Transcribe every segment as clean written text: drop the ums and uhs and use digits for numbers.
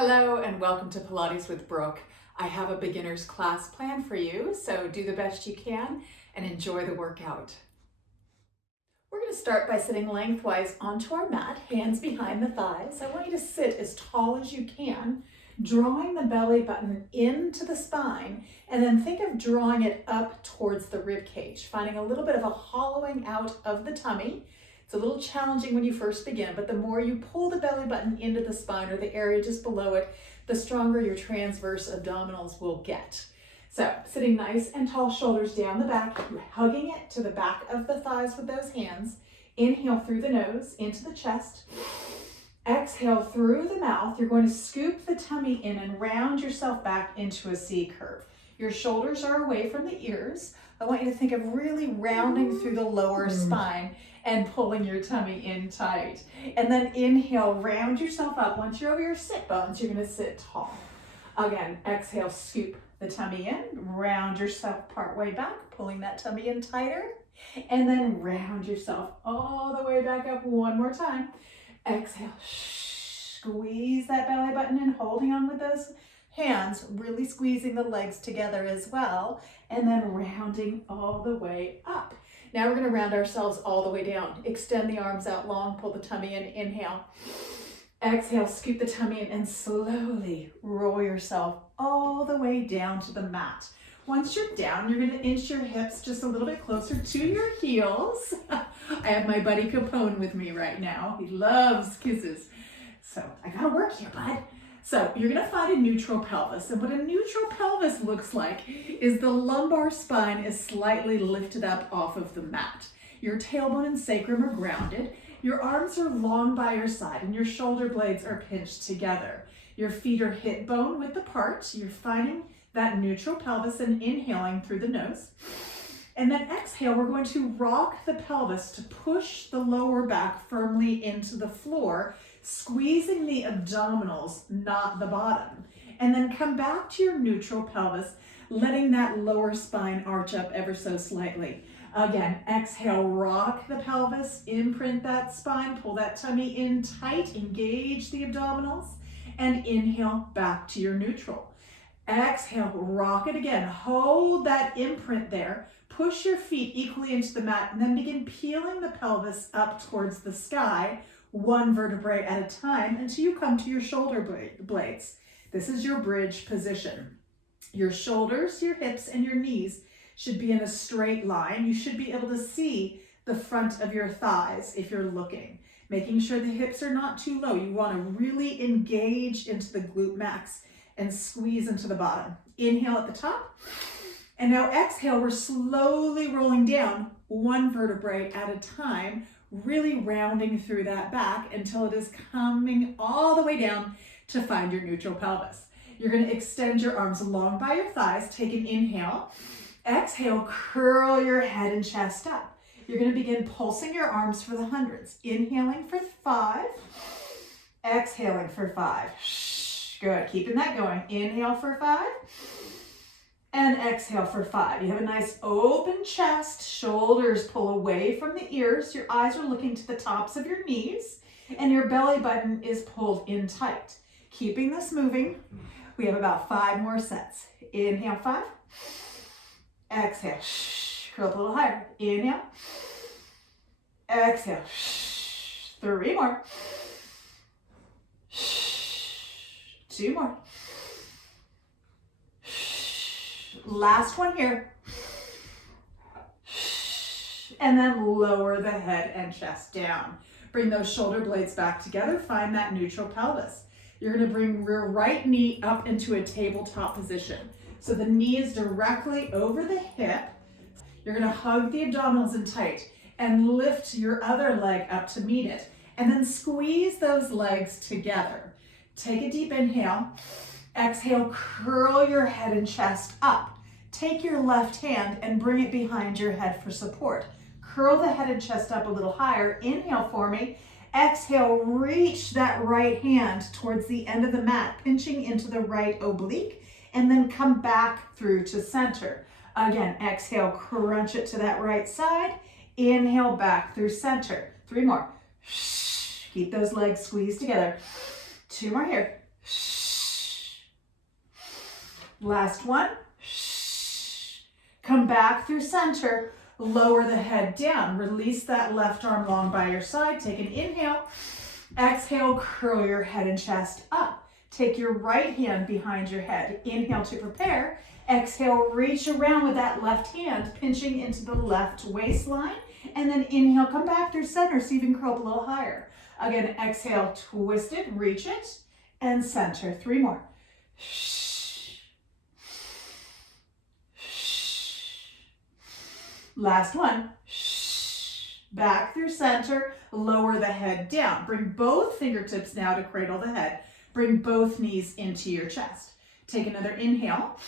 Hello and welcome to Pilates with Brooke. I have a beginner's class planned for you, so do the best you can and enjoy the workout. We're going to start by sitting lengthwise onto our mat, hands behind the thighs. I want you to sit as tall as you can, drawing the belly button into the spine, and then think of drawing it up towards the rib cage, finding a little bit of a hollowing out of the tummy. It's a little challenging when you first begin, but the more you pull the belly button into the spine or the area just below it, the stronger your transverse abdominals will get. So sitting nice and tall, shoulders down the back, you're hugging it to the back of the thighs with those hands. Inhale through the nose into the chest. Exhale through the mouth. You're going to scoop the tummy in and round yourself back into a C curve. Your shoulders are away from the ears. I want you to think of really rounding through the lower spine and pulling your tummy in tight. And then inhale, round yourself up. Once you're over your sit bones, you're going to sit tall. Again, exhale, scoop the tummy in, round yourself part way back, pulling that tummy in tighter, and then round yourself all the way back up one more time. Exhale, squeeze that belly button in, holding on with those hands, really squeezing the legs together as well, and then rounding all the way up. Now we're going to round ourselves all the way down. Extend the arms out long, pull the tummy in, inhale. Exhale, scoop the tummy in and slowly roll yourself all the way down to the mat. Once you're down, you're going to inch your hips just a little bit closer to your heels. I have my buddy Capone with me right now. He loves kisses. So I got to work here, bud. So you're going to find a neutral pelvis. And what a neutral pelvis looks like is the lumbar spine is slightly lifted up off of the mat. Your tailbone and sacrum are grounded. Your arms are long by your side and your shoulder blades are pinched together. Your feet are hip bone width apart. You're finding that neutral pelvis and inhaling through the nose. And then exhale, we're going to rock the pelvis to push the lower back firmly into the floor, squeezing the abdominals, not the bottom. And then come back to your neutral pelvis, letting that lower spine arch up ever so slightly. Again, exhale, rock the pelvis, imprint that spine, pull that tummy in tight, engage the abdominals, and inhale back to your neutral. Exhale, rock it again, hold that imprint there, push your feet equally into the mat, and then begin peeling the pelvis up towards the sky, one vertebrae at a time, until you come to your shoulder blades. This is your bridge position. Your shoulders, your hips, and your knees should be in a straight line. You should be able to see the front of your thighs if you're looking, making sure the hips are not too low. You want to really engage into the glute max and squeeze into the bottom. Inhale at the top. And now exhale, we're slowly rolling down one vertebrae at a time, really rounding through that back until it is coming all the way down to find your neutral pelvis. You're going to extend your arms long by your thighs, take an inhale. Exhale, curl your head and chest up. You're going to begin pulsing your arms for the hundreds. Inhaling for 5, exhaling for 5. Good, keeping that going. Inhale for 5. And exhale for 5. You have a nice open chest, shoulders pull away from the ears, your eyes are looking to the tops of your knees, and your belly button is pulled in tight. Keeping this moving, we have about 5 more sets. Inhale, 5. Exhale, curl up a little higher. Inhale. Exhale, 3 more. 2 more. Last one here. And then lower the head and chest down. Bring those shoulder blades back together. Find that neutral pelvis. You're going to bring your right knee up into a tabletop position. So the knee is directly over the hip. You're going to hug the abdominals in tight and lift your other leg up to meet it. And then squeeze those legs together. Take a deep inhale. Exhale, curl your head and chest up. Take your left hand and bring it behind your head for support. Curl the head and chest up a little higher. Inhale for me. Exhale, reach that right hand towards the end of the mat, pinching into the right oblique, and then come back through to center. Again, exhale, crunch it to that right side. Inhale, back through center. 3 more. Keep those legs squeezed together. 2 more here. Last one. Come back through center. Lower the head down. Release that left arm long by your side. Take an inhale. Exhale, curl your head and chest up. Take your right hand behind your head. Inhale to prepare. Exhale, reach around with that left hand, pinching into the left waistline. And then inhale, come back through center so you can curl up a little higher. Again, exhale, twist it, reach it, and center. 3 more. Last one. Back through center, lower the head down. Bring both fingertips now to cradle the head. Bring both knees into your chest. Take another inhale.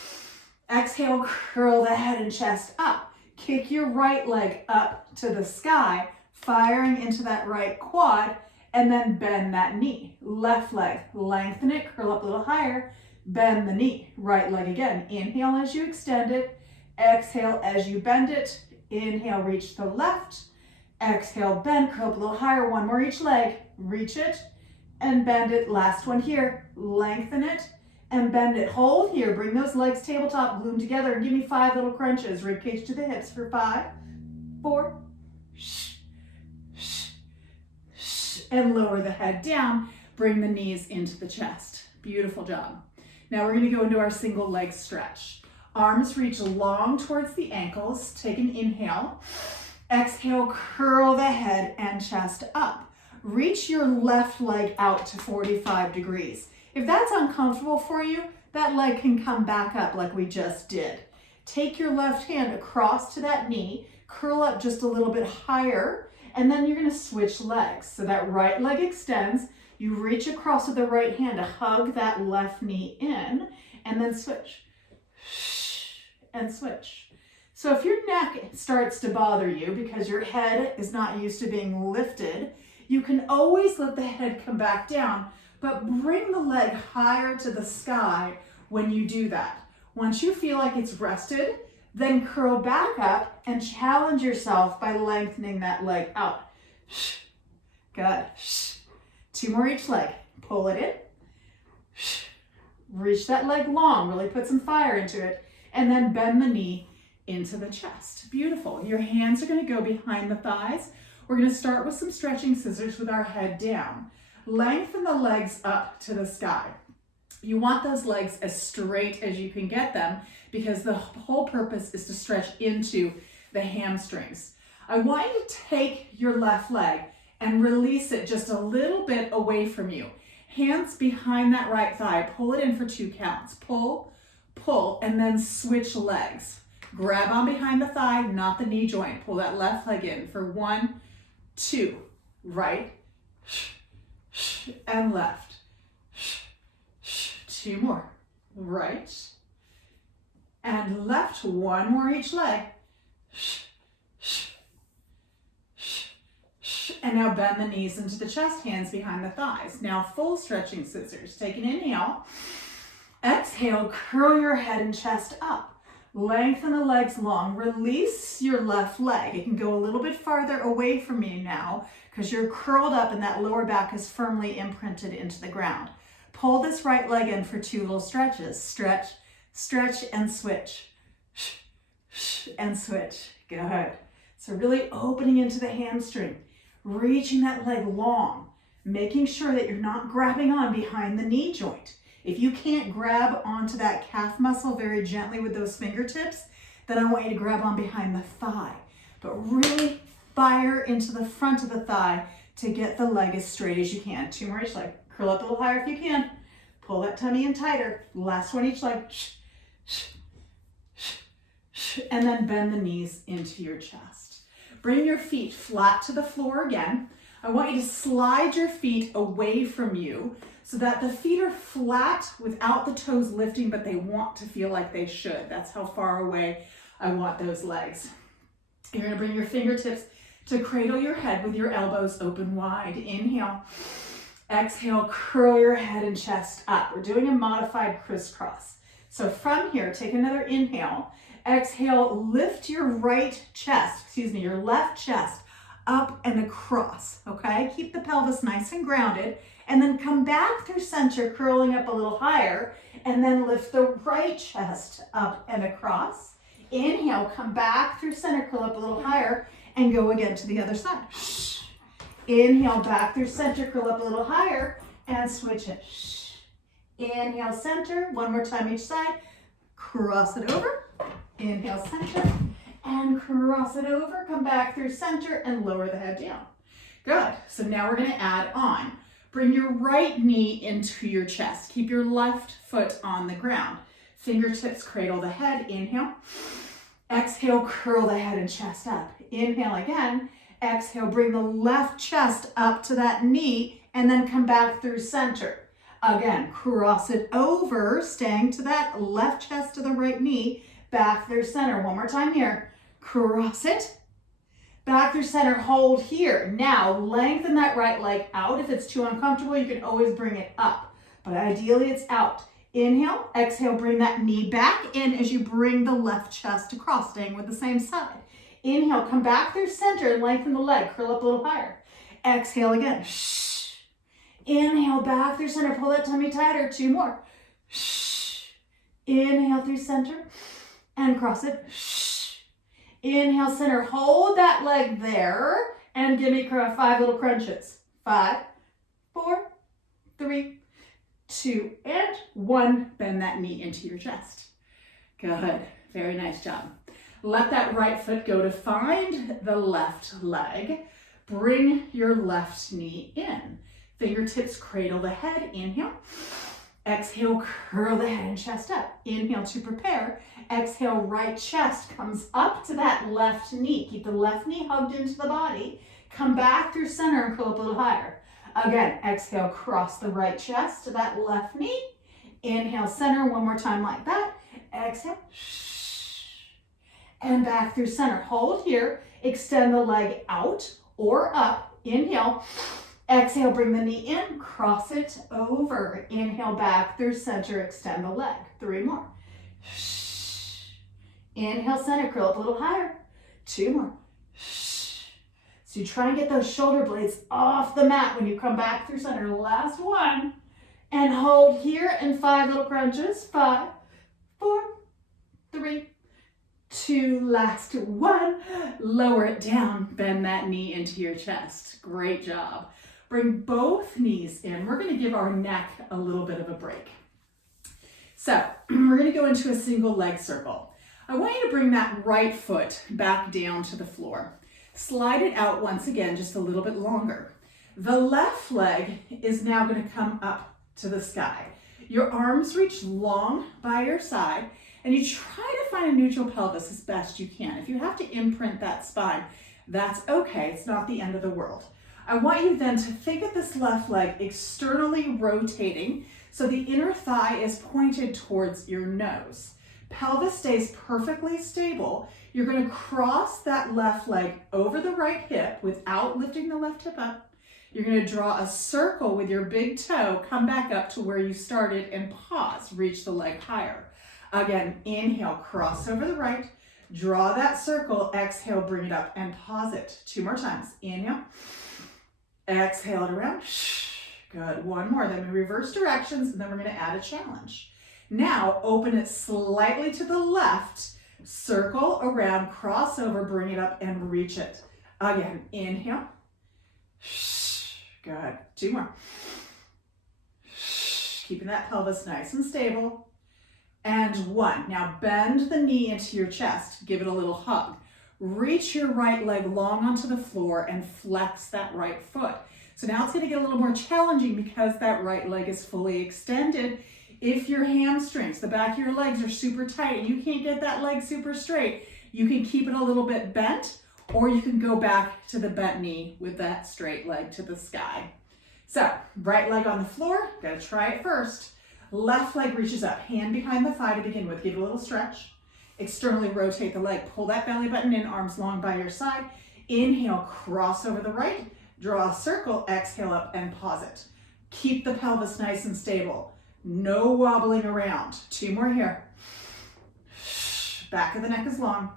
Exhale, curl the head and chest up. Kick your right leg up to the sky, firing into that right quad, and then bend that knee. Left leg, lengthen it, curl up a little higher, bend the knee. Right leg again. Inhale as you extend it. Exhale as you bend it. Inhale, reach the left. Exhale, bend, curl up a little higher. 1 more each leg. Reach it and bend it. Last one here. Lengthen it and bend it. Hold here. Bring those legs tabletop, glue them together, and give me 5 little crunches. Ribcage to the hips for 5, 4, and lower the head down. Bring the knees into the chest. Beautiful job. Now we're going to go into our single leg stretch. Arms reach long towards the ankles. Take an inhale. Exhale, curl the head and chest up. Reach your left leg out to 45 degrees. If that's uncomfortable for you, that leg can come back up like we just did. Take your left hand across to that knee, curl up just a little bit higher, and then you're going to switch legs. So that right leg extends. You reach across with the right hand to hug that left knee in, and then switch. And switch. So if your neck starts to bother you because your head is not used to being lifted, you can always let the head come back down, but bring the leg higher to the sky when you do that. Once you feel like it's rested, then curl back up and challenge yourself by lengthening that leg out. Good. 2 more each leg. Pull it in. Reach that leg long, really put some fire into it, and then bend the knee into the chest. Beautiful. Your hands are going to go behind the thighs. We're going to start with some stretching scissors with our head down. Lengthen the legs up to the sky. You want those legs as straight as you can get them because the whole purpose is to stretch into the hamstrings. I want you to take your left leg and release it just a little bit away from you. Hands behind that right thigh. Pull it in for 2 counts. Pull, pull, and then switch legs. Grab on behind the thigh, not the knee joint. Pull that left leg in for 1, 2, right, and left. 2 more, right, and left. 1 more each leg. And now bend the knees into the chest, hands behind the thighs. Now full stretching scissors. Take an inhale. Exhale, curl your head and chest up. Lengthen the legs long. Release your left leg. It can go a little bit farther away from you now because you're curled up and that lower back is firmly imprinted into the ground. Pull this right leg in for 2 little stretches. Stretch, stretch, and switch. And switch. Good. So really opening into the hamstring. Reaching that leg long. Making sure that you're not grabbing on behind the knee joint. If you can't grab onto that calf muscle very gently with those fingertips, then I want you to grab on behind the thigh. But really fire into the front of the thigh to get the leg as straight as you can. 2 more each leg. Curl up a little higher if you can. Pull that tummy in tighter. Last one each leg. And then bend the knees into your chest. Bring your feet flat to the floor again. I want you to slide your feet away from you so that the feet are flat without the toes lifting, but they want to feel like they should. That's how far away I want those legs. You're going to bring your fingertips to cradle your head with your elbows open wide. Inhale. Exhale, curl your head and chest up. We're doing a modified crisscross. So from here, take another inhale. Exhale, lift your left chest up and across, okay? Keep the pelvis nice and grounded, and then come back through center, curling up a little higher, and then lift the right chest up and across. Inhale, come back through center, curl up a little higher, and go again to the other side. Inhale, back through center, curl up a little higher, and switch it. Inhale, center, one more time each side. Cross it over. Inhale, center, and cross it over. Come back through center and lower the head down. Good. So now we're going to add on. Bring your right knee into your chest. Keep your left foot on the ground. Fingertips cradle the head. Inhale. Exhale, curl the head and chest up. Inhale again. Exhale, bring the left chest up to that knee and then come back through center. Again, cross it over, staying to that left chest to the right knee, back through center. One more time here. Cross it. Back through center, hold here. Now, lengthen that right leg out. If it's too uncomfortable, you can always bring it up, but ideally it's out. Inhale, exhale, bring that knee back in as you bring the left chest across, staying with the same side. Inhale, come back through center and lengthen the leg, curl up a little higher. Exhale again. Inhale, back through center, pull that tummy tighter, 2 more. Inhale through center and cross it. Inhale, center, hold that leg there and give me 5 little crunches. 5, 4, 3, 2, and 1. Bend that knee into your chest. Good, very nice job. Let that right foot go to find the left leg. Bring your left knee in. Fingertips cradle the head. Inhale. Exhale, curl the head and chest up. Inhale to prepare. Exhale, right chest comes up to that left knee. Keep the left knee hugged into the body. Come back through center and curl up a little higher. Again, exhale, cross the right chest to that left knee. Inhale, center, one more time like that. Exhale. And back through center. Hold here. Extend the leg out or up. Inhale. Exhale, bring the knee in, cross it over. Inhale, back through center, extend the leg. 3 more. Inhale, center, curl up a little higher. 2 more. So you try and get those shoulder blades off the mat when you come back through center. Last one. And hold here in 5 little crunches. 5, 4, 3, 2, last 1. Lower it down, bend that knee into your chest. Great job. Bring both knees in. We're going to give our neck a little bit of a break. So we're going to go into a single leg circle. I want you to bring that right foot back down to the floor. Slide it out once again, just a little bit longer. The left leg is now going to come up to the sky. Your arms reach long by your side, and you try to find a neutral pelvis as best you can. If you have to imprint that spine, that's okay. It's not the end of the world. I want you then to think of this left leg externally rotating so the inner thigh is pointed towards your nose. Pelvis stays perfectly stable. You're going to cross that left leg over the right hip without lifting the left hip up. You're going to draw a circle with your big toe, come back up to where you started and pause. Reach the leg higher. Again, inhale, cross over the right, draw that circle, exhale, bring it up and pause it. 2 more times. Inhale. Exhale it around. Good. 1 more. Then we reverse directions, and then we're going to add a challenge. Now open it slightly to the left, circle around, cross over, bring it up and reach it. Again, inhale. Good. 2 more. Keeping that pelvis nice and stable. And 1. Now bend the knee into your chest. Give it a little hug. Reach your right leg long onto the floor and flex that right foot. So now it's going to get a little more challenging because that right leg is fully extended. If your hamstrings, the back of your legs are super tight and you can't get that leg super straight, you can keep it a little bit bent, or you can go back to the bent knee with that straight leg to the sky. So right leg on the floor, got to try it first. Left leg reaches up, hand behind the thigh to begin with. Give it a little stretch. Externally rotate the leg. Pull that belly button in, arms long by your side. Inhale, cross over the right. Draw a circle, exhale up and pause it. Keep the pelvis nice and stable. No wobbling around. 2 more here. Back of the neck is long.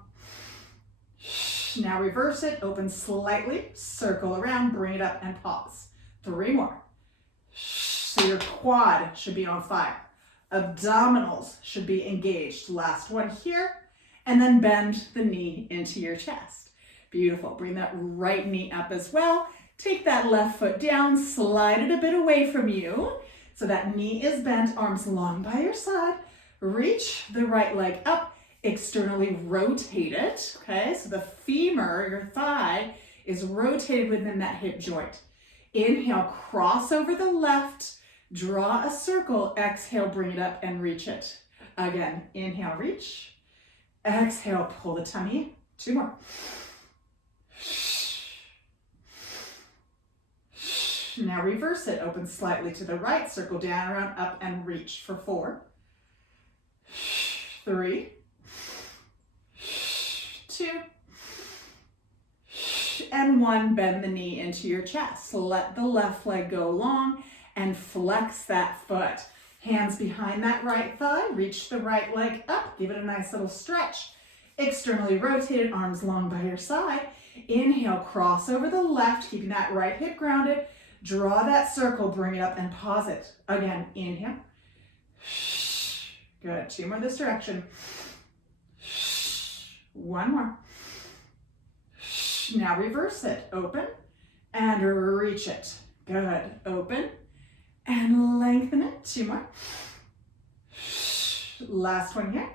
Now reverse it, open slightly, circle around, bring it up and pause. 3 more. So your quad should be on fire. Abdominals should be engaged. Last one here, and then bend the knee into your chest. Beautiful. Bring that right knee up as well. Take that left foot down, slide it a bit away from you. So that knee is bent, arms long by your side. Reach the right leg up, externally rotate it, okay? So the femur, your thigh, is rotated within that hip joint. Inhale, cross over the left, draw a circle, exhale, bring it up and reach it. Again, inhale, reach. Exhale, pull the tummy. 2 more. Now reverse it, open slightly to the right, circle down, around, up and reach for 4. 3, 2, and 1. Bend the knee into your chest. So let the left leg go long and flex that foot. Hands behind that right thigh, reach the right leg up, give it a nice little stretch. Externally rotated, arms long by your side. Inhale, cross over the left, keeping that right hip grounded. Draw that circle, bring it up and pause it. Again, inhale. Good, 2 more this direction. 1 more. Now reverse it, open and reach it. Good, open and lengthen it. 2 more. Last one here.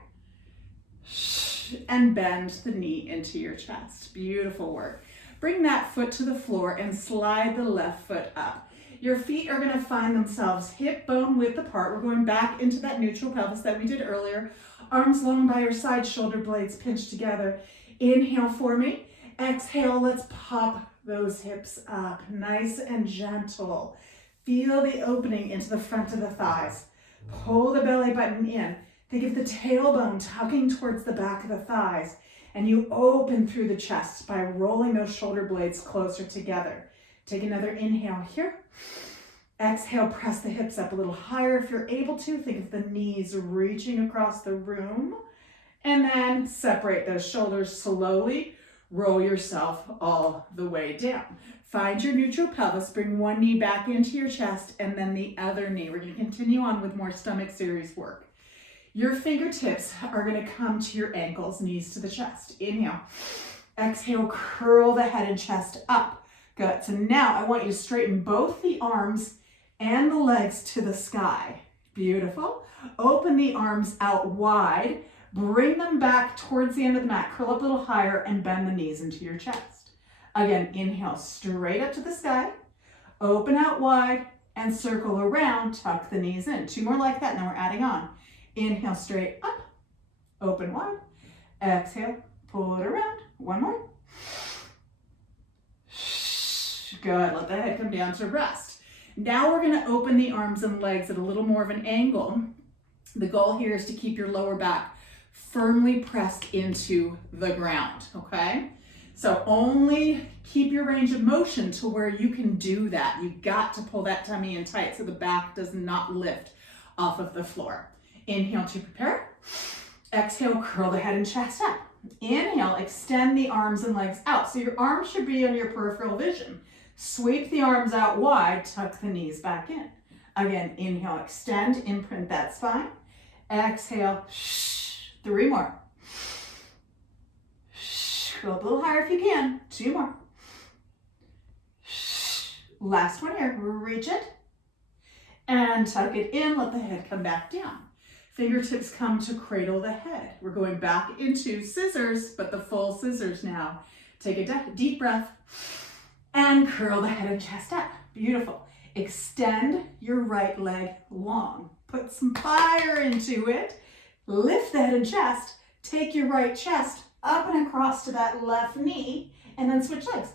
And bend the knee into your chest. Beautiful work. Bring that foot to the floor and slide the left foot up. Your feet are going to find themselves hip bone width apart. We're going back into that neutral pelvis that we did earlier. Arms long by your side, shoulder blades pinched together. Inhale for me. Exhale, let's pop those hips up. Nice and gentle. Feel the opening into the front of the thighs. Pull the belly button in. Think of the tailbone tucking towards the back of the thighs. And you open through the chest by rolling those shoulder blades closer together. Take another inhale here. Exhale, press the hips up a little higher if you're able to. Think of the knees reaching across the room. And then separate those shoulders slowly. Roll yourself all the way down. Find your neutral pelvis. Bring one knee back into your chest and then the other knee. We're going to continue on with more stomach series work. Your fingertips are going to come to your ankles, knees to the chest. Inhale. Exhale, curl the head and chest up. Good. So now I want you to straighten both the arms and the legs to the sky. Beautiful. Open the arms out wide. Bring them back towards the end of the mat. Curl up a little higher and bend the knees into your chest. Again, inhale straight up to the sky. Open out wide and circle around. Tuck the knees in. 2 more like that, and then we're adding on. Inhale straight up. Open wide. Exhale. Pull it around. 1 more. Good. Let the head come down to rest. Now we're going to open the arms and legs at a little more of an angle. The goal here is to keep your lower back firmly pressed into the ground, okay? So only keep your range of motion to where you can do that. You've got to pull that tummy in tight so the back does not lift off of the floor. Inhale to prepare. Exhale, curl the head and chest up. Inhale, extend the arms and legs out. So your arms should be on your peripheral vision. Sweep the arms out wide, tuck the knees back in. Again, inhale, extend, imprint that spine. Exhale, 3 more. Go up a little higher if you can. 2 more. Last one here, reach it. And tuck it in, let the head come back down. Fingertips come to cradle the head. We're going back into scissors, but the full scissors now. Take a deep breath and curl the head and chest up. Beautiful. Extend your right leg long. Put some fire into it. Lift the head and chest. Take your right chest up and across to that left knee, and then switch legs.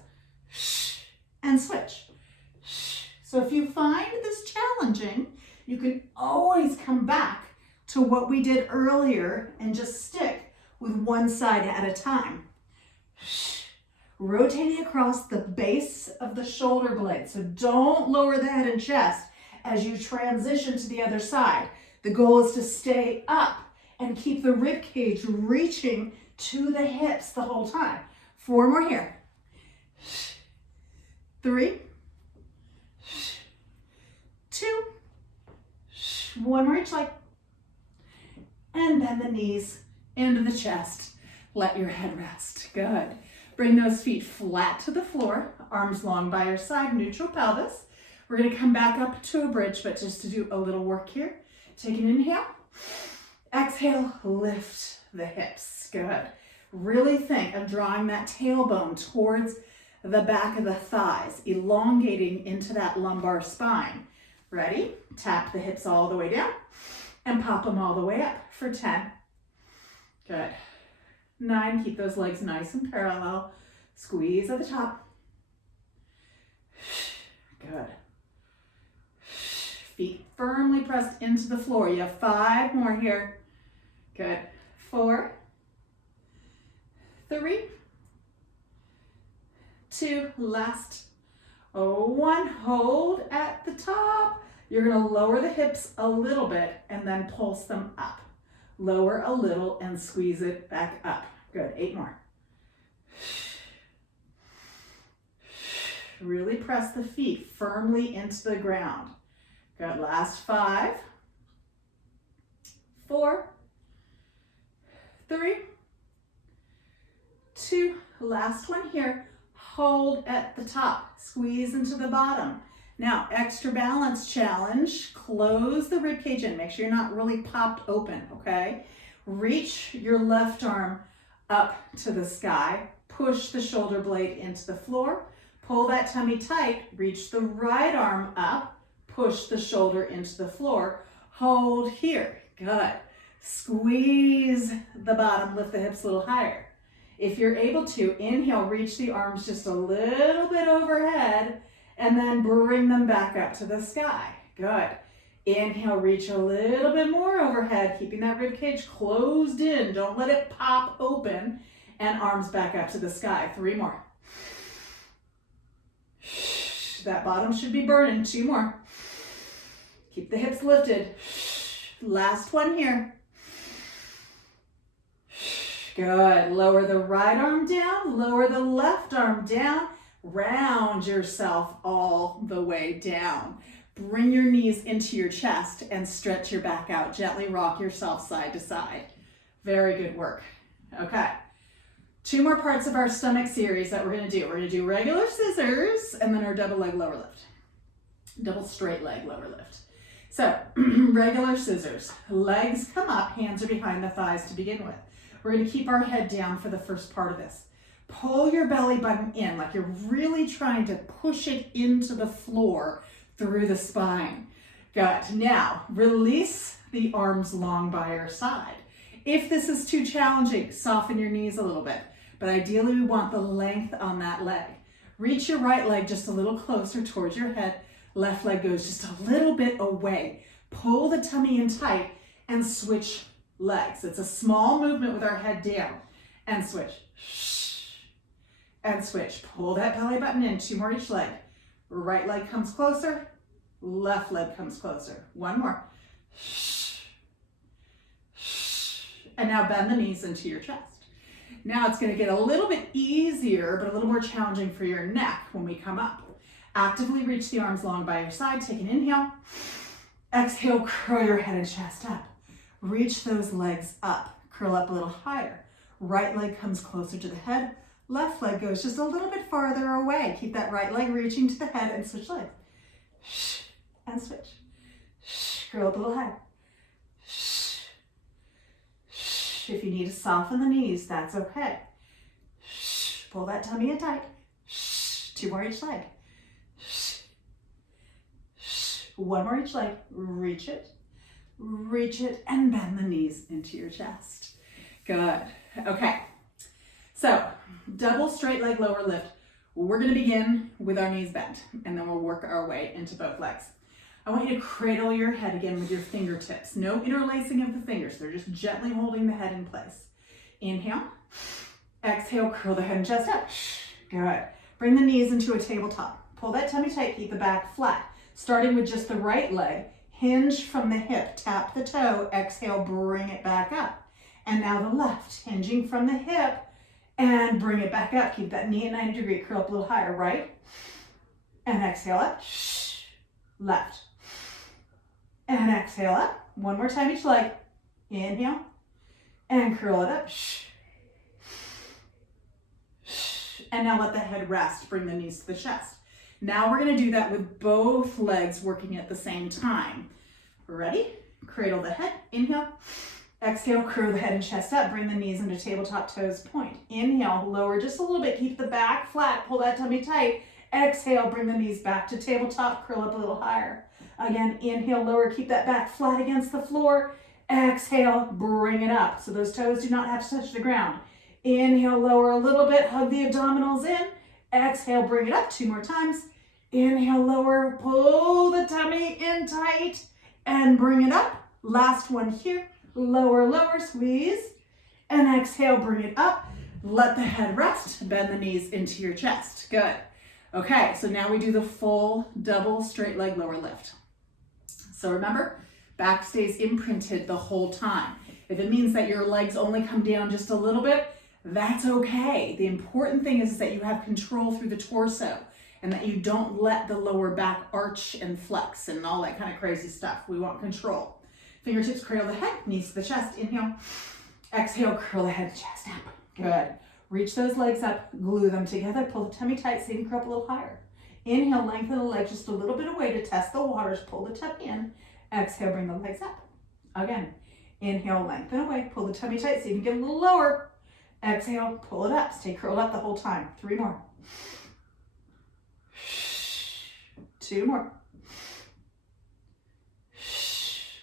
And switch. So if you find this challenging, you can always come back to what we did earlier and just stick with one side at a time. Rotating across the base of the shoulder blade. So don't lower the head and chest as you transition to the other side. The goal is to stay up and keep the rib cage reaching to the hips the whole time. 4 more here. 3, 2, 1 more each leg. And bend the knees into the chest. Let your head rest. Good. Bring those feet flat to the floor, arms long by your side, neutral pelvis. We're going to come back up to a bridge, but just to do a little work here. Take an inhale. Exhale, lift the hips. Good. Really think of drawing that tailbone towards the back of the thighs, elongating into that lumbar spine. Ready? Tap the hips all the way down and pop them all the way up for 10. Good. 9, keep those legs nice and parallel. Squeeze at the top. Good. Feet firmly pressed into the floor. You have 5 more here. Good. 4, 3, 2, last 1. Hold at the top. You're going to lower the hips a little bit and then pulse them up. Lower a little and squeeze it back up. Good. 8 more. Really press the feet firmly into the ground. Good. Last 5, 4, 3, 2. Last one here. Hold at the top. Squeeze into the bottom. Now, extra balance challenge. Close the rib cage in. Make sure you're not really popped open, okay? Reach your left arm up to the sky. Push the shoulder blade into the floor. Pull that tummy tight. Reach the right arm up. Push the shoulder into the floor. Hold here. Good. Squeeze the bottom. Lift the hips a little higher. If you're able to, inhale, reach the arms just a little bit overhead, and then bring them back up to the sky. Good. Inhale, reach a little bit more overhead, keeping that rib cage closed in. Don't let it pop open. And arms back up to the sky. 3 more. That bottom should be burning. 2 more. Keep the hips lifted. Last one here. Good. Lower the right arm down. Lower the left arm down. Round yourself all the way down. Bring your knees into your chest and stretch your back out. Gently rock yourself side to side. Very good work. Okay. 2 more parts of our stomach series that we're going to do. We're going to do regular scissors and then our double leg lower lift. Double straight leg lower lift. So, regular scissors. Legs come up, hands are behind the thighs to begin with. We're going to keep our head down for the first part of this. Pull your belly button in like you're really trying to push it into the floor through the spine. Good. Now, release the arms long by your side. If this is too challenging, soften your knees a little bit. But ideally, we want the length on that leg. Reach your right leg just a little closer towards your head. Left leg goes just a little bit away. Pull the tummy in tight and switch legs. It's a small movement with our head down. And switch. And switch. Pull that belly button in. 2 more each leg. Right leg comes closer. Left leg comes closer. 1 more. And now bend the knees into your chest. Now it's going to get a little bit easier, but a little more challenging for your neck when we come up. Actively reach the arms long by your side. Take an inhale. Exhale, curl your head and chest up. Reach those legs up. Curl up a little higher. Right leg comes closer to the head. Left leg goes just a little bit farther away. Keep that right leg reaching to the head and switch legs. And switch. Curl up a little higher. If you need to soften the knees, that's okay. Pull that tummy in tight. 2 more each leg. 1 more each leg. Reach it, and bend the knees into your chest. Good. Okay. So, double straight leg lower lift. We're going to begin with our knees bent, and then we'll work our way into both legs. I want you to cradle your head again with your fingertips. No interlacing of the fingers. They're just gently holding the head in place. Inhale. Exhale, curl the head and chest up. Good. Bring the knees into a tabletop. Pull that tummy tight, keep the back flat. Starting with just the right leg, hinge from the hip, tap the toe, exhale, bring it back up. And now the left, hinging from the hip, And bring it back up. Keep that knee at 90 degrees. Curl up a little higher, right? And exhale up. Left. And exhale up. One more time each leg. Inhale. And curl it up. And now let the head rest. Bring the knees to the chest. Now we're going to do that with both legs working at the same time. Ready? Cradle the head. Inhale. Exhale, curl the head and chest up. Bring the knees into tabletop toes point. Inhale, lower just a little bit. Keep the back flat. Pull that tummy tight. Exhale, bring the knees back to tabletop. Curl up a little higher. Again, inhale, lower. Keep that back flat against the floor. Exhale, bring it up. So those toes do not have to touch the ground. Inhale, lower a little bit. Hug the abdominals in. Exhale, bring it up. 2 more times. Inhale, lower. Pull the tummy in tight and bring it up. Last one here. Lower, lower, squeeze, and exhale, bring it up. Let the head rest, bend the knees into your chest. Good. Okay, so now we do the full double straight leg lower lift. So remember, back stays imprinted the whole time. If it means that your legs only come down just a little bit, that's okay. The important thing is that you have control through the torso and that you don't let the lower back arch and flex and all that kind of crazy stuff. We want control. Fingertips cradle the head, knees to the chest. Inhale. Exhale, curl the head, chest up. Good. Reach those legs up, glue them together, pull the tummy tight so you can curl up a little higher. Inhale, lengthen the legs just a little bit away to test the waters. Pull the tummy in. Exhale, bring the legs up. Again. Inhale, lengthen away, pull the tummy tight so you can get a little lower. Exhale, pull it up. Stay curled up the whole time. 3 more. 2 more.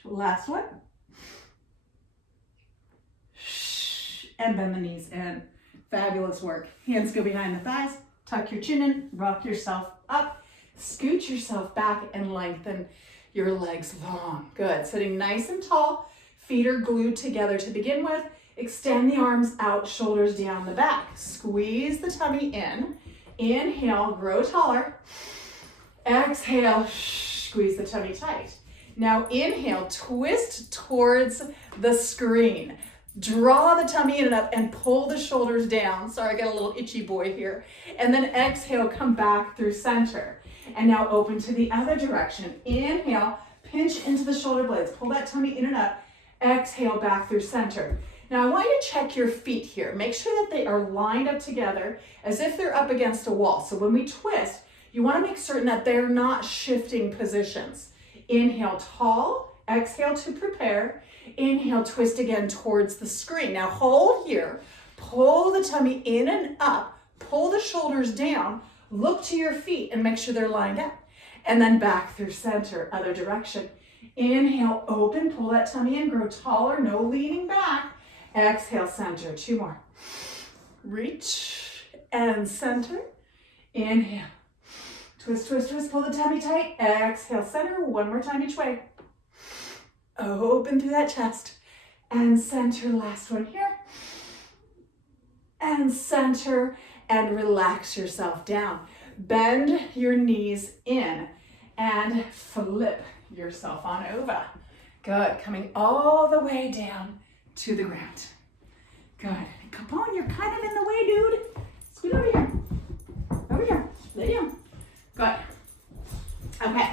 Last one. And bend the knees in. Fabulous work. Hands go behind the thighs. Tuck your chin in. Rock yourself up. Scoot yourself back and lengthen your legs long. Good. Sitting nice and tall. Feet are glued together to begin with. Extend the arms out, shoulders down the back. Squeeze the tummy in. Inhale, grow taller. Exhale, squeeze the tummy tight. Now inhale, twist towards the screen. Draw the tummy in and up and pull the shoulders down. Sorry, I got a little itchy boy here. And then exhale, come back through center. And now open to the other direction. Inhale, pinch into the shoulder blades. Pull that tummy in and up. Exhale, back through center. Now I want you to check your feet here. Make sure that they are lined up together as if they're up against a wall. So when we twist, you want to make certain that they're not shifting positions. Inhale, tall. Exhale to prepare. Inhale, twist again towards the screen. Now hold here. Pull the tummy in and up. Pull the shoulders down. Look to your feet and make sure they're lined up. And then back through center, other direction. Inhale, open. Pull that tummy in. Grow taller. No leaning back. Exhale, center. 2 more. Reach and center. Inhale. Twist, twist, twist. Pull the tummy tight. Exhale, center. 1 more time each way. Open through that chest. And center. Last one here. And center. And relax yourself down. Bend your knees in. And flip yourself on over. Good. Coming all the way down to the ground. Good. Come on, you're kind of in the way, dude. Scoot over here. Over here. Lay down. Good. Okay.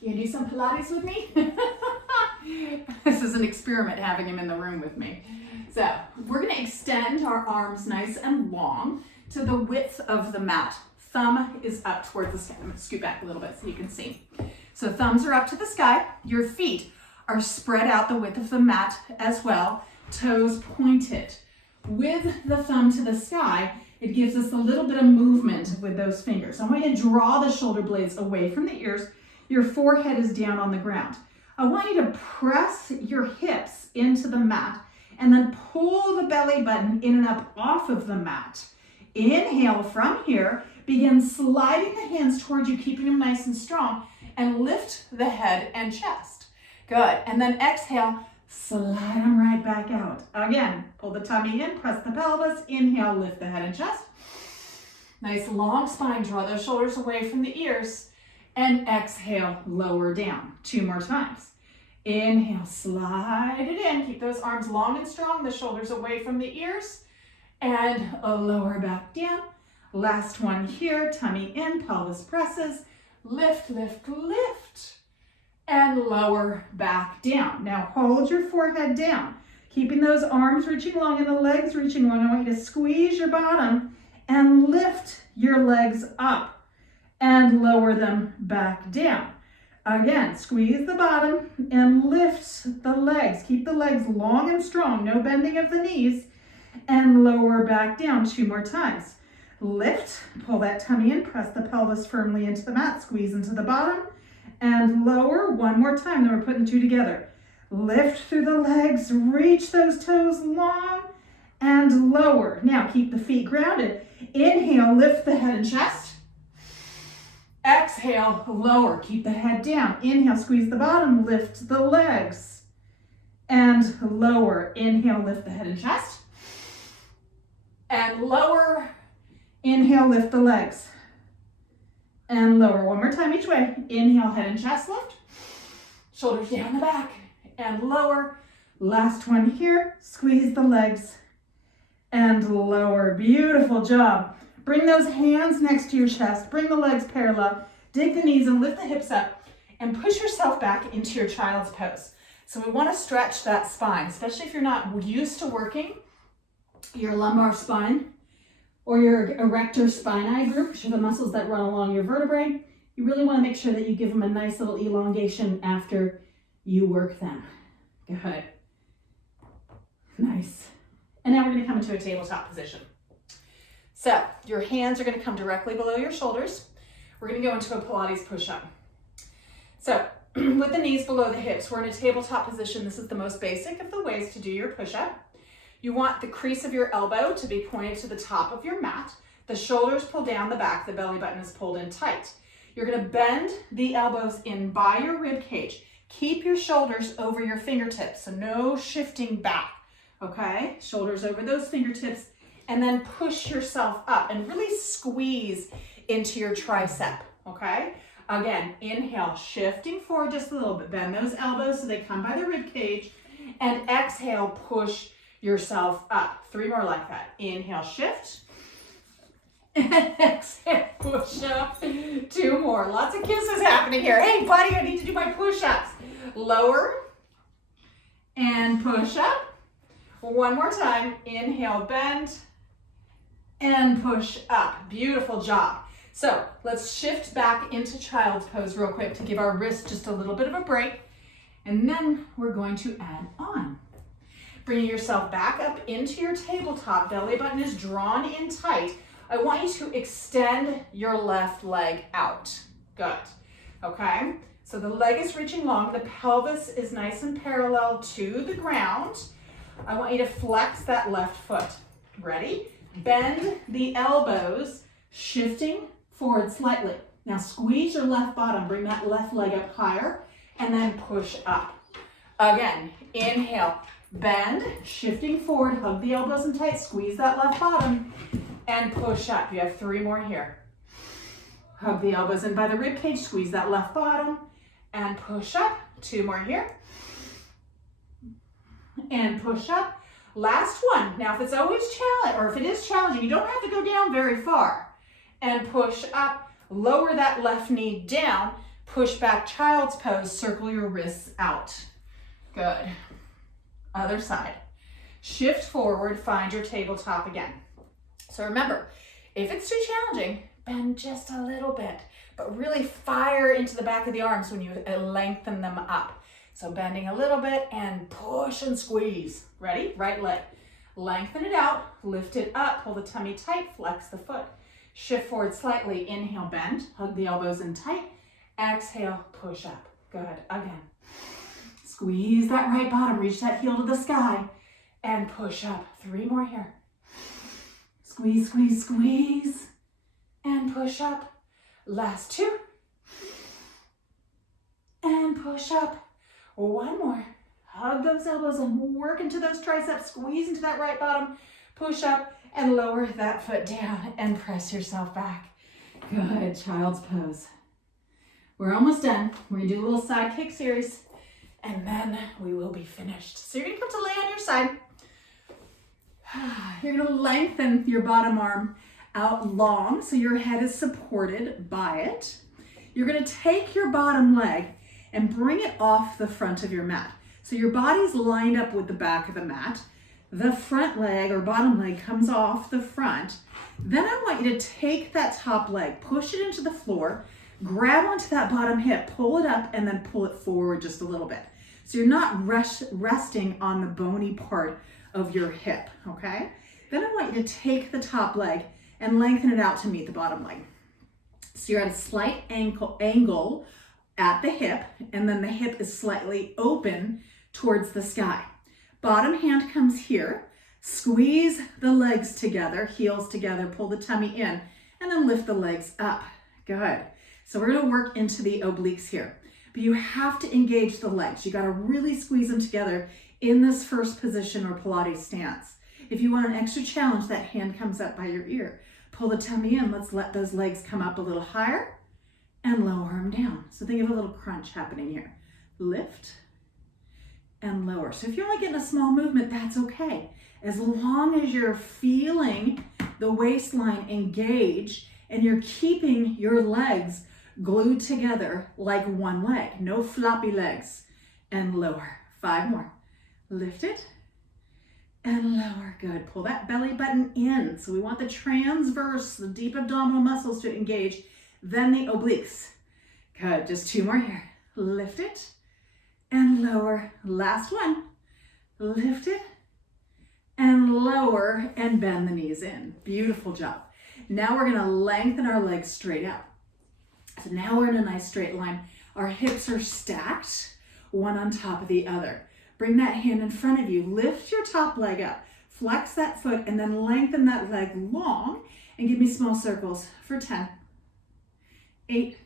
You gonna do some Pilates with me? This is an experiment having him in the room with me. So we're gonna extend our arms nice and long to the width of the mat. Thumb is up towards the sky. I'm gonna scoot back a little bit so you can see. So thumbs are up to the sky. Your feet are spread out the width of the mat as well. Toes pointed. With the thumb to the sky, it gives us a little bit of movement with those fingers. I want you to draw the shoulder blades away from the ears. Your forehead is down on the ground. I want you to press your hips into the mat and then pull the belly button in and up off of the mat. Inhale from here. Begin sliding the hands towards you, keeping them nice and strong, and lift the head and chest. Good. And then exhale, slide them right back out. Again, pull the tummy in, press the pelvis. Inhale, lift the head and chest. Nice long spine. Draw those shoulders away from the ears. And exhale, lower down. 2 more times. Inhale, slide it in. Keep those arms long and strong, the shoulders away from the ears. and lower back down. Last one here, tummy in, pelvis presses, lift, lift, lift, and lower back down. Now hold your forehead down, keeping those arms reaching long and the legs reaching long. I want you to squeeze your bottom and lift your legs up and lower them back down. Again, squeeze the bottom and lift the legs. Keep the legs long and strong, no bending of the knees, and lower back down 2 more times. Lift, pull that tummy in, press the pelvis firmly into the mat, squeeze into the bottom, and lower 1 more time. Then we're putting 2 together. Lift through the legs, reach those toes long, and lower. Now keep the feet grounded. Inhale, lift the head and chest. Exhale, lower, keep the head down. Inhale, squeeze the bottom, lift the legs, and lower. Inhale, lift the head and chest, and lower. Inhale, lift the legs, and lower. 1 more time each way. Inhale, head and chest lift, shoulders down the back, and lower. Last one here, squeeze the legs, and lower. Beautiful job. Bring those hands next to your chest. Bring the legs parallel. Dig the knees and lift the hips up and push yourself back into your child's pose. So we want to stretch that spine, especially if you're not used to working your lumbar spine or your erector spinae group, which are the muscles that run along your vertebrae. You really want to make sure that you give them a nice little elongation after you work them. Good. Nice. And now we're going to come into a tabletop position. So your hands are going to come directly below your shoulders. We're going to go into a Pilates push-up. So with the knees below the hips, we're in a tabletop position. This is the most basic of the ways to do your push-up. You want the crease of your elbow to be pointed to the top of your mat. The shoulders pull down the back. The belly button is pulled in tight. You're going to bend the elbows in by your rib cage. Keep your shoulders over your fingertips, so no shifting back. Okay? Shoulders over those fingertips. And then push yourself up and really squeeze into your tricep, okay? Again, inhale, shifting forward just a little bit. Bend those elbows so they come by the rib cage. And exhale, push yourself up. 3 more like that. Inhale, shift. And exhale, push up. 2 more. Lots of kisses happening here. Hey, buddy, I need to do my push-ups. Lower and push up. 1 more time. Inhale, bend. And push up. Beautiful job. So let's shift back into child's pose real quick to give our wrists just a little bit of a break. And then we're going to add on. Bringing yourself back up into your tabletop. Belly button is drawn in tight. I want you to extend your left leg out. Good. Okay. So the leg is reaching long. The pelvis is nice and parallel to the ground. I want you to flex that left foot. Ready? Bend the elbows, shifting forward slightly. Now squeeze your left bottom, bring that left leg up higher, and then push up. Again, inhale, bend, shifting forward, hug the elbows in tight, squeeze that left bottom, and push up. You have 3 more here. Hug the elbows in by the rib cage, squeeze that left bottom, and push up. 2 more here. And push up. Last one. Now, if it's always challenging, or if it is challenging, you don't have to go down very far. And push up. Lower that left knee down. Push back, child's pose. Circle your wrists out. Good. Other side. Shift forward. Find your tabletop again. So remember, if it's too challenging, bend just a little bit. But really fire into the back of the arms when you lengthen them up. So bending a little bit and push and squeeze. Ready? Right leg. Lengthen it out, lift it up, pull the tummy tight, flex the foot. Shift forward slightly, inhale, bend, hug the elbows in tight. Exhale, push up. Good. Again. Squeeze that right bottom, reach that heel to the sky, and push up. 3 more here. Squeeze, squeeze, squeeze, and push up. Last 2. And push up. 1 more. Hug those elbows and work into those triceps. Squeeze into that right bottom. Push up and lower that foot down and press yourself back. Good. Child's pose. We're almost done. We're going to do a little side kick series and then we will be finished. So you're going to come to lay on your side. You're gonna lengthen your bottom arm out long so your head is supported by it. You're gonna take your bottom leg and bring it off the front of your mat. So your body's lined up with the back of the mat. The front leg or bottom leg comes off the front. Then I want you to take that top leg, push it into the floor, grab onto that bottom hip, pull it up, and then pull it forward just a little bit. So you're not resting on the bony part of your hip, okay? Then I want you to take the top leg and lengthen it out to meet the bottom leg. So you're at a slight angle at the hip, and then the hip is slightly open towards the sky. Bottom hand comes here, squeeze the legs together, heels together, pull the tummy in, and then lift the legs up. Good. So we're gonna work into the obliques here, but you have to engage the legs. You gotta really squeeze them together in this first position or Pilates stance. If you want an extra challenge, that hand comes up by your ear. Pull the tummy in, let's let those legs come up a little higher and lower them down. So think of a little crunch happening here. Lift and lower. So if you're only getting a small movement, that's okay. As long as you're feeling the waistline engage and you're keeping your legs glued together like one leg. No floppy legs. And lower. 5 more. Lift it and lower. Good. Pull that belly button in. So we want the transverse, the deep abdominal muscles to engage. Then the obliques. Good. Just 2 more here. Lift it and lower. Last one. Lift it and lower and bend the knees in. Beautiful job. Now we're going to lengthen our legs straight out. So now we're in a nice straight line. Our hips are stacked, one on top of the other. Bring that hand in front of you. Lift your top leg up. Flex that foot and then lengthen that leg long and give me small circles for 10, 8,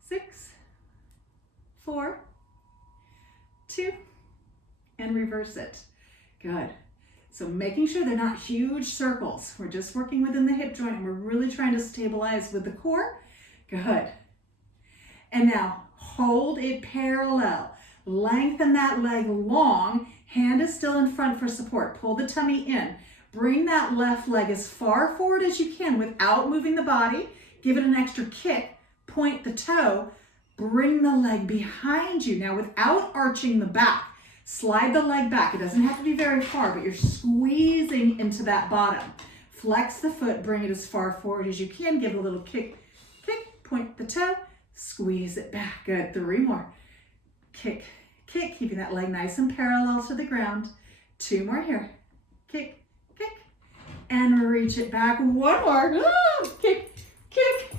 6, 4, 2, and reverse it. Good. So making sure they're not huge circles. We're just working within the hip joint and we're really trying to stabilize with the core. Good. And now hold it parallel. Lengthen that leg long. Hand is still in front for support. Pull the tummy in. Bring that left leg as far forward as you can without moving the body. Give it an extra kick. Point the toe. Bring the leg behind you. Now without arching the back. Slide the leg back. It doesn't have to be very far, but you're squeezing into that bottom. Flex the foot. Bring it as far forward as you can. Give it a little kick. Kick. Point the toe. Squeeze it back. Good. 3 more. Kick. Kick. Keeping that leg nice and parallel to the ground. 2 more here. Kick. Kick. And reach it back. 1 more. Kick. Kick.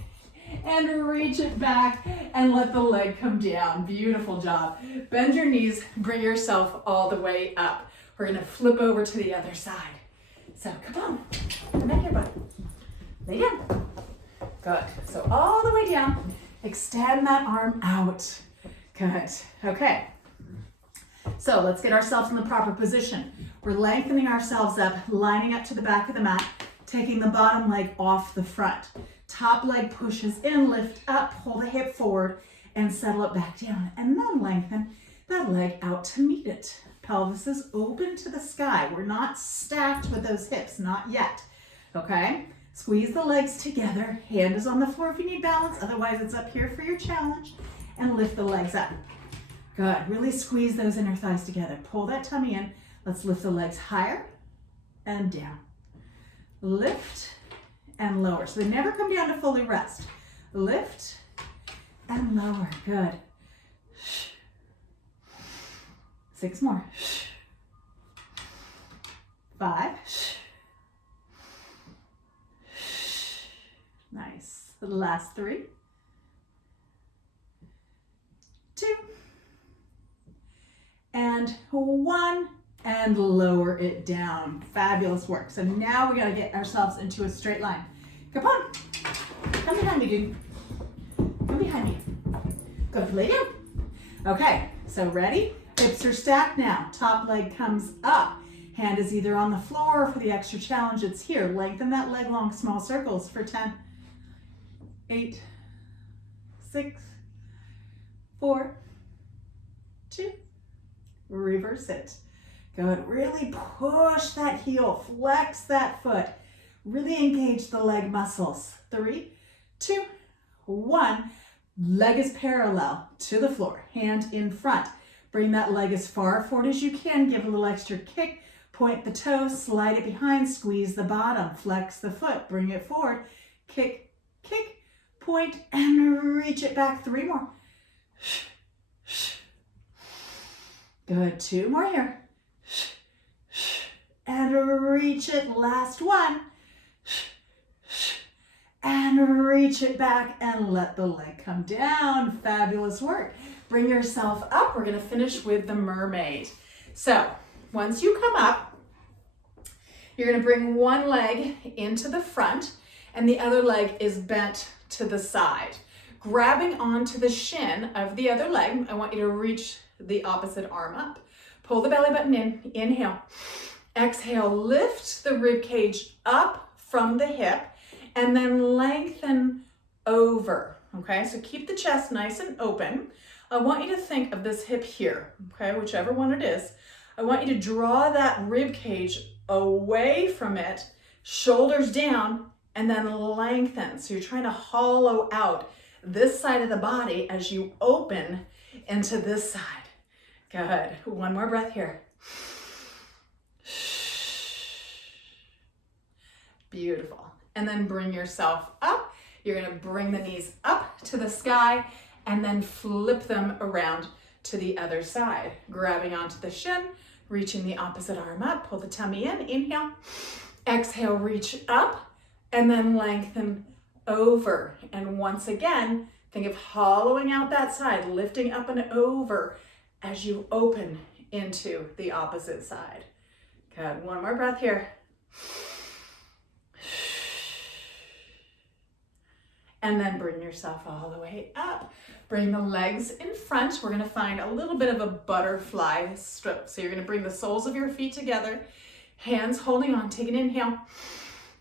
And reach it back and let the leg come down. Beautiful job. Bend your knees, bring yourself all the way up. We're gonna flip over to the other side. So come on, come back here, bud. Lay down. Good, so all the way down. Extend that arm out. Good, okay. So let's get ourselves in the proper position. We're lengthening ourselves up, lining up to the back of the mat, taking the bottom leg off the front. Top leg pushes in, lift up, pull the hip forward, and settle it back down. And then lengthen that leg out to meet it. Pelvis is open to the sky. We're not stacked with those hips, not yet. Okay? Squeeze the legs together. Hand is on the floor if you need balance. Otherwise, it's up here for your challenge. And lift the legs up. Good. Really squeeze those inner thighs together. Pull that tummy in. Let's lift the legs higher and down. Lift and lower. So they never come down to fully rest. Lift and lower. Good. 6 more. 5. Nice. The last 3. 2. And 1. And lower it down. Fabulous work. So now we got to get ourselves into a straight line. Come on. Come behind me, dude. Come behind me. Good. Lay down. Okay. So ready? Hips are stacked now. Top leg comes up. Hand is either on the floor or for the extra challenge, it's here. Lengthen that leg long, small circles for 10, 8, 6, 4, 2, reverse it. Good. Really push that heel, flex that foot. Really engage the leg muscles. 3, 2, 1. Leg is parallel to the floor, hand in front. Bring that leg as far forward as you can. Give a little extra kick. Point the toes, slide it behind, squeeze the bottom, flex the foot, bring it forward. Kick, kick, point, and reach it back. 3 more. Good. 2 more here. And reach it. Last one. And reach it back and let the leg come down. Fabulous work. Bring yourself up. We're going to finish with the mermaid. So once you come up, you're going to bring one leg into the front and the other leg is bent to the side. Grabbing onto the shin of the other leg, I want you to reach the opposite arm up. Pull the belly button in. Inhale. Exhale. Lift the rib cage up from the hip and then lengthen over. Okay, so keep the chest nice and open. I want you to think of this hip here, okay, whichever one it is. I want you to draw that rib cage away from it, shoulders down, and then lengthen. So you're trying to hollow out this side of the body as you open into this side. Good. One more breath here. Beautiful. And then bring yourself up. You're going to bring the knees up to the sky and then flip them around to the other side. Grabbing onto the shin, reaching the opposite arm up, pull the tummy in, inhale. Exhale, reach up and then lengthen over. And once again, think of hollowing out that side, lifting up and over as you open into the opposite side. Good. One more breath here. And then bring yourself all the way up. Bring the legs in front. We're gonna find a little bit of a butterfly strip. So you're gonna bring the soles of your feet together, hands holding on, take an inhale.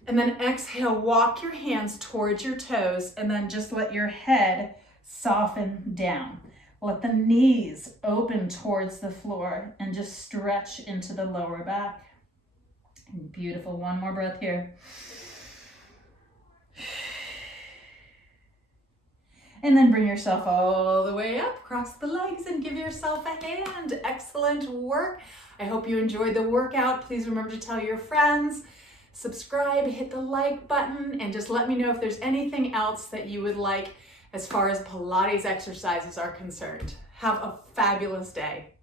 And then exhale, walk your hands towards your toes and then just let your head soften down. Let the knees open towards the floor and just stretch into the lower back. Beautiful, one more breath here. And then bring yourself all the way up, cross the legs and give yourself a hand. Excellent work. I hope you enjoyed the workout. Please remember to tell your friends, subscribe, hit the like button, and just let me know if there's anything else that you would like as far as Pilates exercises are concerned. Have a fabulous day.